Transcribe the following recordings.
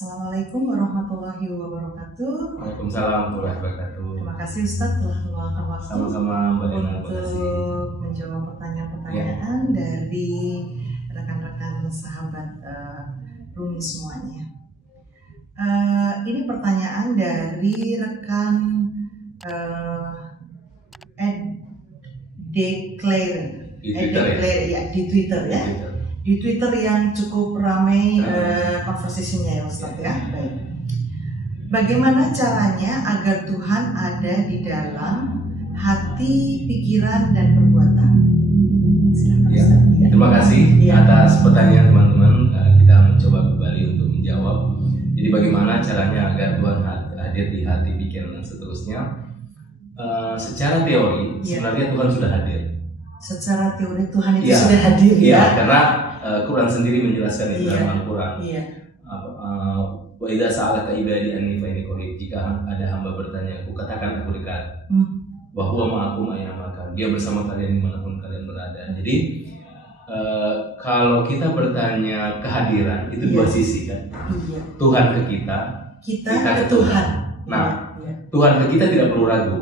Assalamualaikum warahmatullahi wabarakatuh. Waalaikumsalam warahmatullahi wabarakatuh. Terima kasih Ustadz telah meluangkan waktu Sama-sama Mbak Dena, untuk menjawab pertanyaan-pertanyaan dari rekan-rekan sahabat Rumi semuanya. Ini pertanyaan dari rekan Declare di Twitter ya. Di Twitter yang cukup ramai conversation-nya ya Ustadz ya. Baik. Bagaimana caranya agar Tuhan ada di dalam hati, pikiran, dan perbuatan? Silakan Ustadz. Ya. Terima kasih atas pertanyaan teman-teman. Kita mencoba kembali untuk menjawab. Jadi bagaimana caranya agar Tuhan hadir di hati, pikiran, dan seterusnya? Secara teori sebenarnya Tuhan sudah hadir. Secara teori Tuhan itu sudah hadir ya. Karena Quran sendiri menjelaskan itu dalam Al-Quran. Wa idza sa'alaka ibadi anni fa inni qarib. Jika ada hamba bertanya, aku katakan aku dekat. Wa huwa ma'akum aina ma kan. Dia bersama kalian dimanapun kalian berada. Jadi kalau kita bertanya kehadiran itu dua sisi kan. Tuhan ke kita ke Tuhan. Nah, Tuhan ke kita tidak perlu ragu.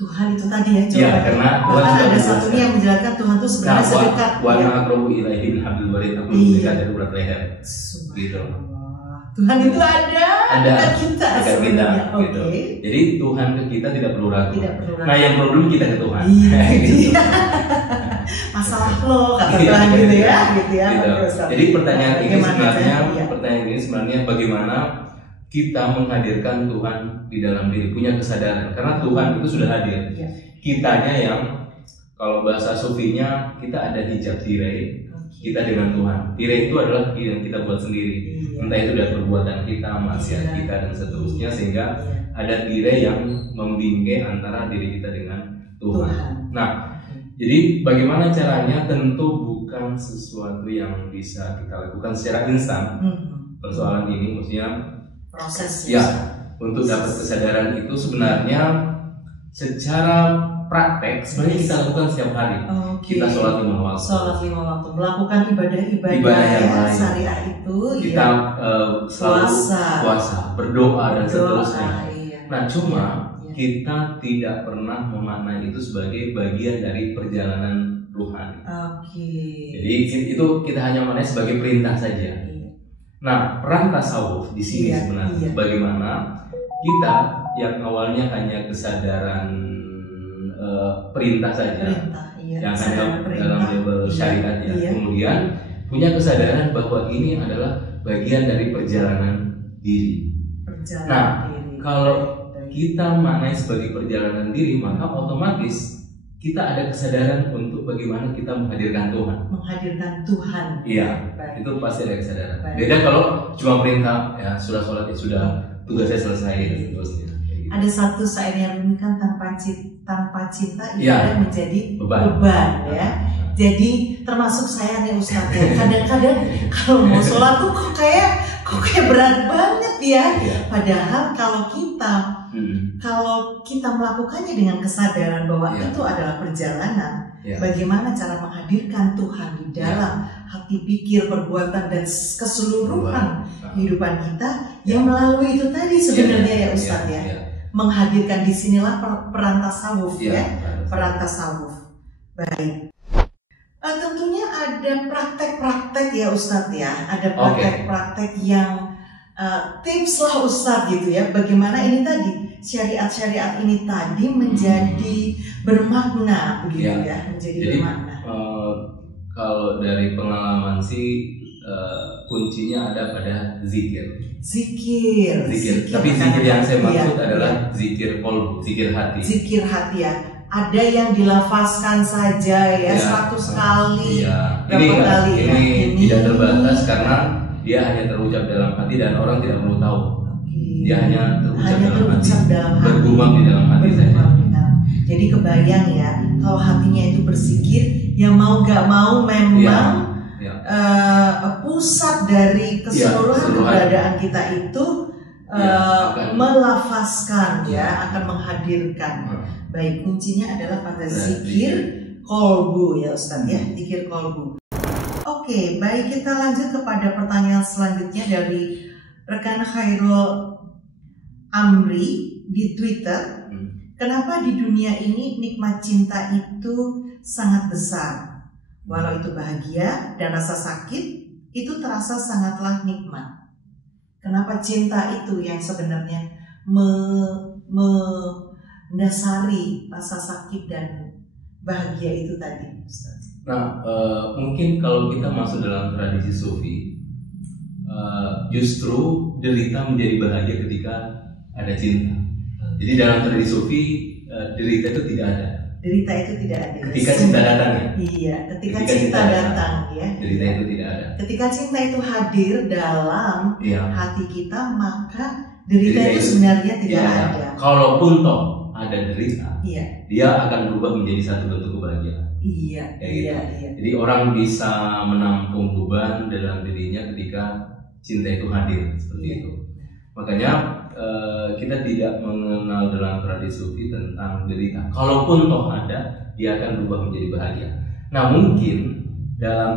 Tuhan itu tadi ya, karena Tuhan ada satunya yang menjelaskan Tuhan itu sebenarnya sedekat. Wa aqrabu ilaihi min hablil warid. Aku dekat dari urat leher. Gitu. Tuhan itu ada dekat kita. Gitu. Jadi Tuhan ke kita tidak perlu ragu. Nah, yang problem kita ke Tuhan. Masalah lo kata Tuhan gitu ya. Jadi pertanyaan ini sebenarnya bagaimana kita menghadirkan Tuhan di dalam diri, punya kesadaran, karena Tuhan itu sudah hadir. Kitanya yang, kalau bahasa sufinya, kita ada hijab tirai, kita dengan Tuhan. Tirai itu adalah yang kita buat sendiri, entah itu dari perbuatan kita, maksiat kita, dan seterusnya, sehingga ada tirai yang membingkai antara diri kita dengan Tuhan. Nah, jadi bagaimana caranya? Tentu bukan sesuatu yang bisa kita lakukan secara instan. Persoalan ini maksudnya proses untuk dapat kesadaran itu sebenarnya secara praktek sebenarnya kita lakukan setiap hari. Kita sholat 5 waktu, melakukan ibadah yang syariah itu, kita selalu puasa, berdoa dan seterusnya. Nah, cuma kita tidak pernah memaknai itu sebagai bagian dari perjalanan Tuhan. Jadi itu kita hanya memaknai sebagai perintah saja. Nah, peran tasawuf di sini sebenarnya bagaimana kita yang awalnya hanya kesadaran perintah saja, yang hanya dalam label syariat kemudian punya kesadaran bahwa ini adalah bagian dari perjalanan diri. Kalau kita maknai sebagai perjalanan diri, maka otomatis kita ada kesadaran untuk bagaimana kita menghadirkan Tuhan. Itu pasti ada kesadaran. Beda kalau cuma perintah, ya sudah sholat, ya sudah, tugasnya selesai dan seterusnya. Ada satu syair yang bunyikan tanpa cinta ibadah menjadi beban ya. Jadi termasuk saya nih Ustadz ya. Kadang-kadang kalau mau sholat tuh kok kayak berat banget ya. Padahal kalau kita melakukannya dengan kesadaran bahwa itu adalah perjalanan, bagaimana cara menghadirkan Tuhan di dalam hati, pikir, perbuatan, dan keseluruhan kehidupan kita, yang melalui itu tadi sebenarnya ya Ustadz ya. Menghadirkan di sinilah peran tasawuf peran tasawuf. Baik. Tentunya ada praktek-praktek ya Ustadz ya. Ada praktek-praktek yang tips lah Ustadz gitu ya. Bagaimana ini tadi syariat-syariat ini tadi menjadi bermakna begitu menjadi bermakna. Kalau dari pengalaman sih kuncinya ada pada zikir. Tapi zikir yang saya maksud adalah zikir kolbu, zikir hati. Zikir hati ya. Ada yang dilafazkan saja ya 100 kali, berapa kali ini tidak terbatas karena dia hanya terucap dalam hati dan orang tidak perlu tahu. Dia hanya terucap dalam hati, bergumam di dalam hati saja. Jadi kebayang ya, kalau hatinya itu berzikir, ya mau gak mau memang pusat dari keseluruhan keberadaan kita itu melafazkan akan menghadirkan. Baik, kuncinya adalah pada zikir kolbu ya Ustaz ya, zikir kolbu. Oke, baik, kita lanjut kepada pertanyaan selanjutnya dari rekan Khairul Amri di Twitter, kenapa di dunia ini nikmat cinta itu sangat besar? Walau itu bahagia dan rasa sakit, itu terasa sangatlah nikmat. Kenapa cinta itu yang sebenarnya mendasari rasa sakit dan bahagia itu tadi, Ustaz? Nah, mungkin kalau kita masuk dalam tradisi Sufi, justru derita menjadi bahagia ketika ada cinta. Jadi dalam tradisi Sufi, derita itu tidak ada. Derita itu tidak ada. Ketika cinta datang ya. Iya, ketika cinta datang ya. Derita itu tidak ada. Ketika cinta itu hadir dalam hati kita, maka derita itu sebenarnya tidak ada. Kalaupun toh ada derita, dia akan berubah menjadi satu bentuk kebahagiaan. Iya. Jadi orang bisa menampung beban dalam dirinya ketika cinta itu hadir seperti itu. Makanya kita tidak mengenal dalam tradisi Sufi tentang derita. Kalaupun toh ada, dia akan berubah menjadi bahagia. Nah, mungkin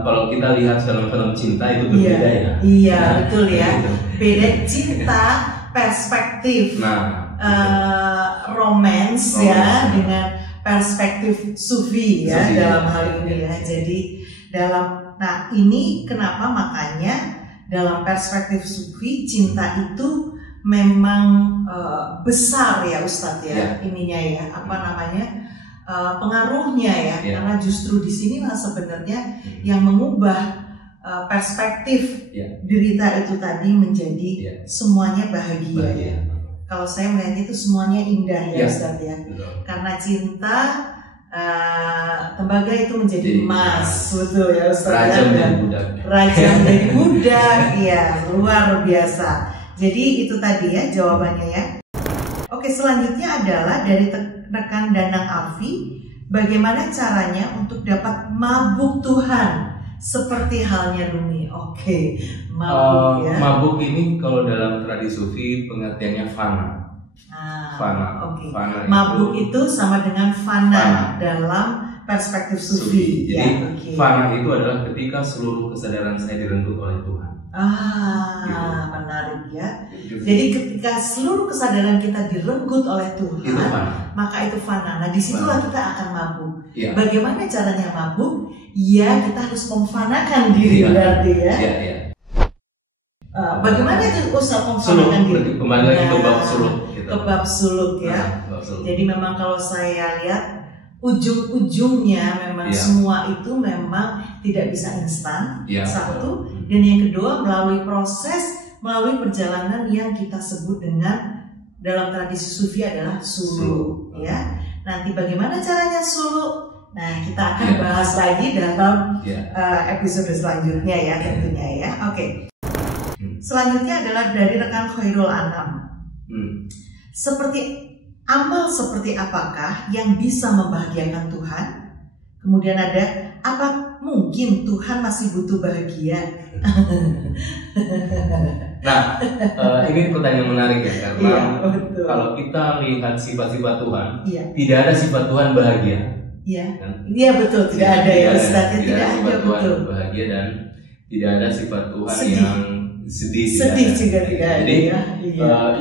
kalau kita lihat film-film cinta itu berbeda ya. Iya, betul ya. Beda cinta, perspektif, romance ya, dengan perspektif Sufi ya dalam hal ini ya. Jadi ini kenapa makanya dalam perspektif Sufi cinta itu memang besar ya Ustadz ya, ininya ya, pengaruhnya ya, karena justru di sinilah sebenarnya yang mengubah perspektif derita itu tadi menjadi semuanya bahagia ya. Kalau saya melihat itu semuanya indah ya Ustadz ya, karena cinta tembaga itu menjadi emas, betul ya Ustadz. Raja menjadi budak, ya luar biasa. Jadi itu tadi ya jawabannya ya. Oke, selanjutnya adalah dari rekan Danang Alfi, bagaimana caranya untuk dapat mabuk Tuhan seperti halnya Rumi? Oke, mabuk ya. Mabuk ini kalau dalam tradisi Sufi pengertiannya fana. Fana. Oke. Mabuk itu sama dengan fana dalam perspektif Sufi. Jadi fana itu adalah ketika seluruh kesadaran saya direnggut oleh Tuhan. Menarik ya. Jadi ketika seluruh kesadaran kita direnggut oleh Tuhan, maka itu fana. Nah, disitulah kita akan mabuk. Bagaimana caranya mabuk? Ya, kita harus memfanakan diri berarti ya. Bagaimana itu Ustaz memfanakan diri? Kembali lagi ke bab suluk. Ke bab suluk ya. Jadi memang kalau saya lihat ujung-ujungnya memang semua itu memang tidak bisa instan, satu, dan yang kedua melalui proses, melalui perjalanan yang kita sebut dengan dalam tradisi Sufi adalah suluk ya. Nanti bagaimana caranya suluk? Nah, kita akan bahas lagi dalam episode selanjutnya ya tentunya ya. Oke. Selanjutnya adalah dari rekan Khairul Anam. Amal seperti apakah yang bisa membahagiakan Tuhan? Kemudian ada, apa mungkin Tuhan masih butuh bahagia? Nah, ini pertanyaan menarik ya, karena kalau kita lihat sifat-sifat Tuhan, tidak ada sifat Tuhan bahagia. Iya betul, tidak ada ya Ustaz, tidak ada sifat Tuhan betul. Bahagia dan tidak ada sifat Tuhan yang sedih juga tidak ada. Jadi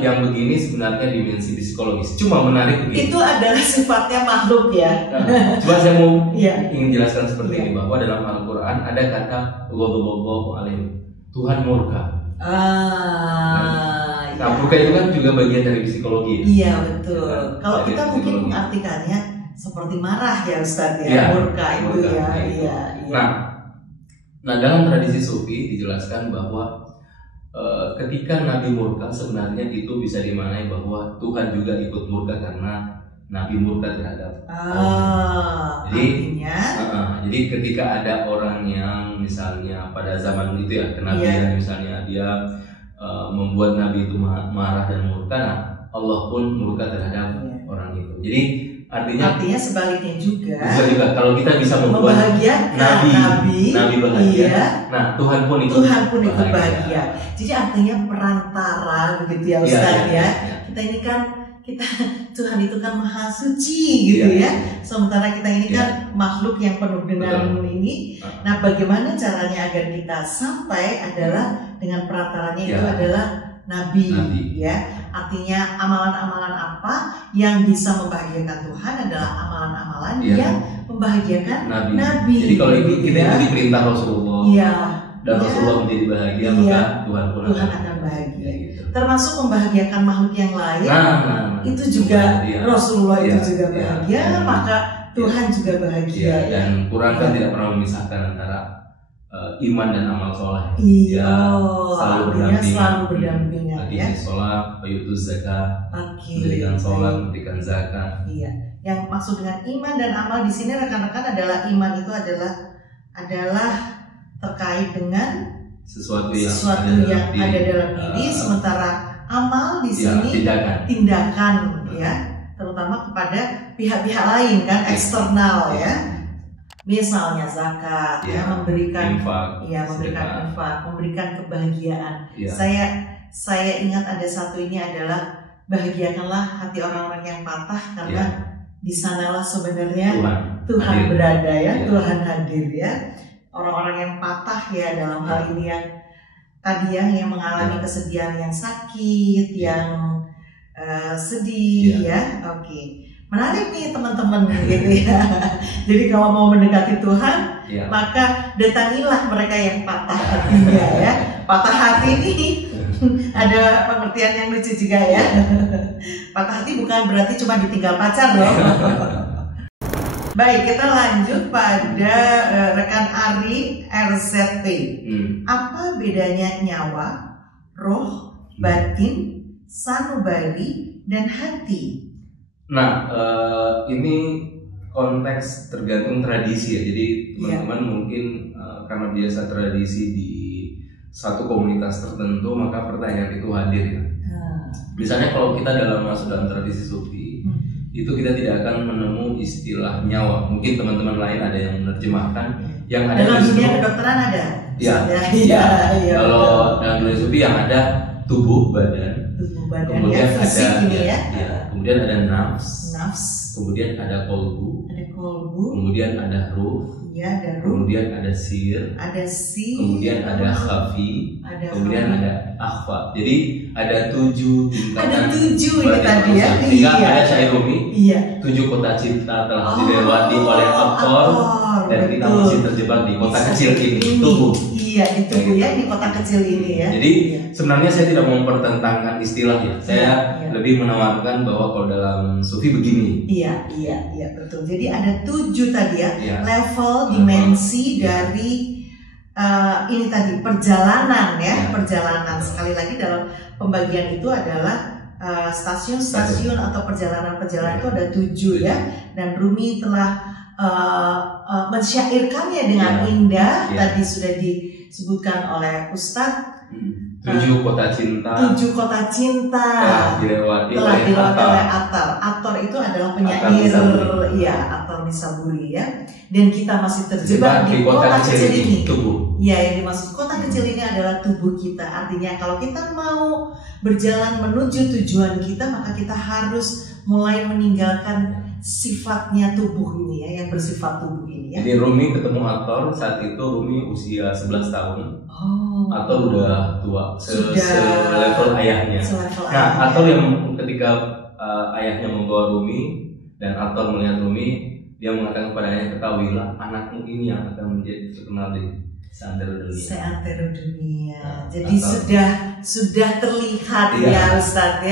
yang begini sebenarnya dimensi psikologis. Cuma menarik begini. Itu adalah sifatnya makhluk ya. Coba saya mau ingin jelaskan seperti ini, bahwa dalam Al-Quran ada kata ghadaballahu alaihim, Tuhan murka. Nah, murka itu kan juga bagian dari psikologi. Iya betul. Kalau kita mungkin mengartikannya seperti marah ya Ustaz ya, murka itu ya. Nah, dalam tradisi Sufi dijelaskan bahwa ketika Nabi murka, sebenarnya itu bisa dimaknai bahwa Tuhan juga ikut murka karena Nabi murka terhadap Allah. Jadi ketika ada orang yang misalnya pada zaman itu ya kenabian misalnya dia membuat Nabi itu marah dan murka, nah Allah pun murka terhadap orang itu. Jadi artinya sebaliknya juga kalau kita bisa membuat Nabi bahagia, nah Tuhan pun ikut bahagia. Jadi artinya perantara begitu ya Ustaz ya. Tuhan itu kan maha suci gitu ya. Sementara kita ini kan makhluk yang penuh dengan ini. Nah, bagaimana caranya agar kita sampai adalah dengan perantaranya itu adalah nabi. Ya. Artinya amalan-amalan apa yang bisa membahagiakan Tuhan adalah amalan-amalan yang membahagiakan nabi. Jadi kalau kita ikuti perintah Rasulullah. Dan Rasulullah menjadi bahagia, maka Tuhan akan bahagia. Gitu. Termasuk membahagiakan makhluk yang lain. Itu juga Rasulullah itu juga bahagia, maka Tuhan juga bahagia. Dan Quran kan tidak pernah memisahkan antara iman dan amal soleh. Selalu berdampingan. Sholat, bayutuz zakat, mendirikan sholat, mendirikan zakat. Yang maksud dengan iman dan amal di sini rekan-rekan adalah iman itu adalah terkait dengan sesuatu yang ada dalam diri, sementara amal di sini tindakan terutama kepada pihak-pihak lain kan, eksternal misalnya zakat, memberikan infak, memberikan kebahagiaan. Saya ingat ada satu ini adalah bahagiakanlah hati orang-orang yang patah, karena di sanalah sebenarnya Tuhan berada Tuhan hadir Orang-orang yang patah dalam hal ini yang tadi yang mengalami kesedihan, yang sakit, yang sedih menarik nih teman-teman gitu Jadi kalau mau mendekati Tuhan maka datangilah mereka yang patah hatinya Patah hati ini ada pengertian yang lucu juga Patah hati bukan berarti cuma ditinggal pacar loh. Baik, kita lanjut pada rekan Ari RZT. Apa bedanya nyawa, roh, batin, sanubari, dan hati? Nah, ini konteks tergantung tradisi Jadi teman-teman mungkin karena biasa tradisi di satu komunitas tertentu, maka pertanyaan itu hadir Misalnya kalau kita masuk dalam tradisi Sufi, itu kita tidak akan menemu istilah nyawa. Mungkin teman-teman lain ada yang menerjemahkan, yang ada dalam dunia kedokteran ada. Kalau dalam dunia Sufi yang ada tubuh, badan, kemudian kemudian ada nafs, kemudian ada kolbu, kemudian ada ruh, kemudian ada sir, kemudian ada khafi, kemudian ada akhfa. Jadi ada 7 tingkatan. Ada 7 ini tadi Sehingga ada syair Rumi, 7 kota cinta telah dilewati oleh aktor, dan kita masih terjebak di kota kecil ini, tubuh. Di tubuh di kota kecil ini Jadi sebenarnya saya tidak mau mempertentangkan istilah Saya lebih menawarkan bahwa kalau dalam Sufi begini. Iya betul. Jadi ada 7 tadi level, dimensi dari ini tadi perjalanan perjalanan. Sekali lagi dalam pembagian itu adalah stasiun-stasiun atau perjalanan-perjalanan itu ada 7 dan Rumi telah mensyairkannya dengan indah. Tadi sudah disebutkan oleh Ustadz. 7 kota cinta. 7 kota cinta telah dilewati oleh Attar. Attar itu adalah penyair Attar Nisaburi Dan kita masih terjebak di kota kecil ini. Tubuh. Yang dimaksud kota kecil ini adalah tubuh kita. Artinya kalau kita mau berjalan menuju tujuan kita, maka kita harus mulai meninggalkan sifatnya tubuh ini yang bersifat tubuh ini Jadi Rumi ketemu Attar saat itu Rumi usia 11 tahun. Attar udah tua, selevel ayahnya. Attar yang ketika ayahnya membawa Rumi dan Attar melihat Rumi, dia mengatakan kepadanya, ketahuilah anakmu ini yang akan menjadi terkenal di seantero dunia. Jadi sudah terlihat Ustadz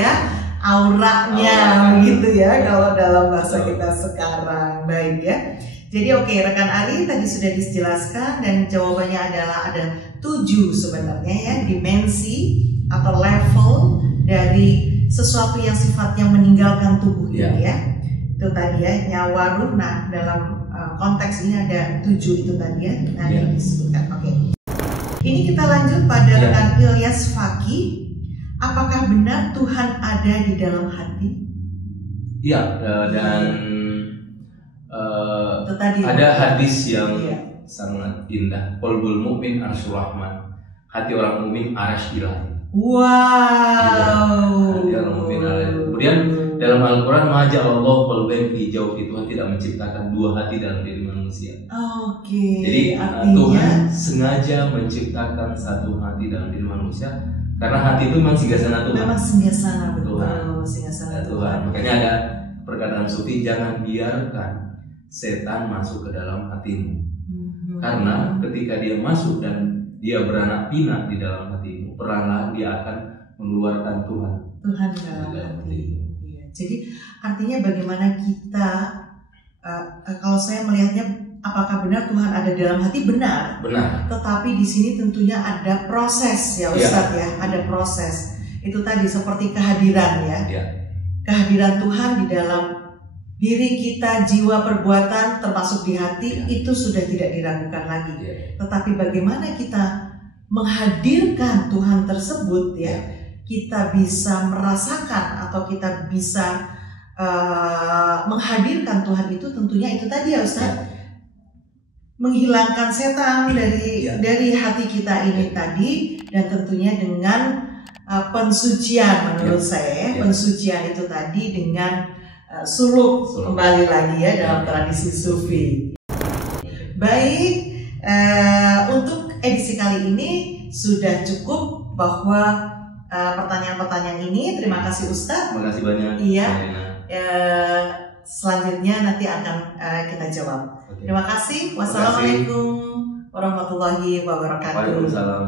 auranya gitu kalau dalam bahasa kita sekarang. Baik Jadi rekan Ari tadi sudah dijelaskan dan jawabannya adalah ada 7 sebenarnya dimensi atau level dari sesuatu yang sifatnya meninggalkan tubuh ini Itu tadi nyawa, ruh. Nah, dalam konteks ini ada 7 itu tadi yang disebutkan. Ini kita lanjut pada rekan Ilyas Faki. Apakah benar Tuhan ada di dalam hati? Dan ada hadis yang sangat indah. Qalbul mu'min arsyur rahman. Hati orang mukmin arasy ilahi. Hati orang mukmin arasy. Kemudian dalam Al-Quran, Allah qalbain fi jawfi, Tuhan tidak menciptakan 2 hati dalam diri manusia. Jadi artinya Tuhan sengaja menciptakan 1 hati dalam diri manusia Karena hati itu memang singgasana Tuhan. Memang singgasana Tuhan. Singgasana Tuhan. Makanya ada perkataan sufi, jangan biarkan setan masuk ke dalam hatimu. Karena ketika dia masuk dan dia beranak pinak di dalam hatimu, perlahan-lahan dia akan mengeluarkan Tuhan dalam hati. Ya. Jadi artinya bagaimana kita, kalau saya melihatnya, apakah benar Tuhan ada dalam hati? Benar. Tetapi di sini tentunya ada proses ya Ustadz ya, ada proses. Itu tadi seperti kehadiran ya. Kehadiran Tuhan di dalam diri kita, jiwa, perbuatan, termasuk di hati, itu sudah tidak diragukan lagi. Tetapi bagaimana kita menghadirkan Tuhan tersebut ya, kita bisa merasakan atau kita bisa menghadirkan Tuhan itu, tentunya itu tadi ya Ustaz, menghilangkan setan dari hati kita ini tadi, dan tentunya dengan pensucian menurut saya, pensucian itu tadi dengan suluk kembali lagi ya dalam tradisi sufi. Baik, untuk edisi kali ini sudah cukup bahwa pertanyaan-pertanyaan ini. Terima kasih Ustadz. Terima kasih banyak. Iya. Selanjutnya nanti akan kita jawab. Terima kasih. Wassalamualaikum warahmatullahi wabarakatuh. Waalaikumsalam.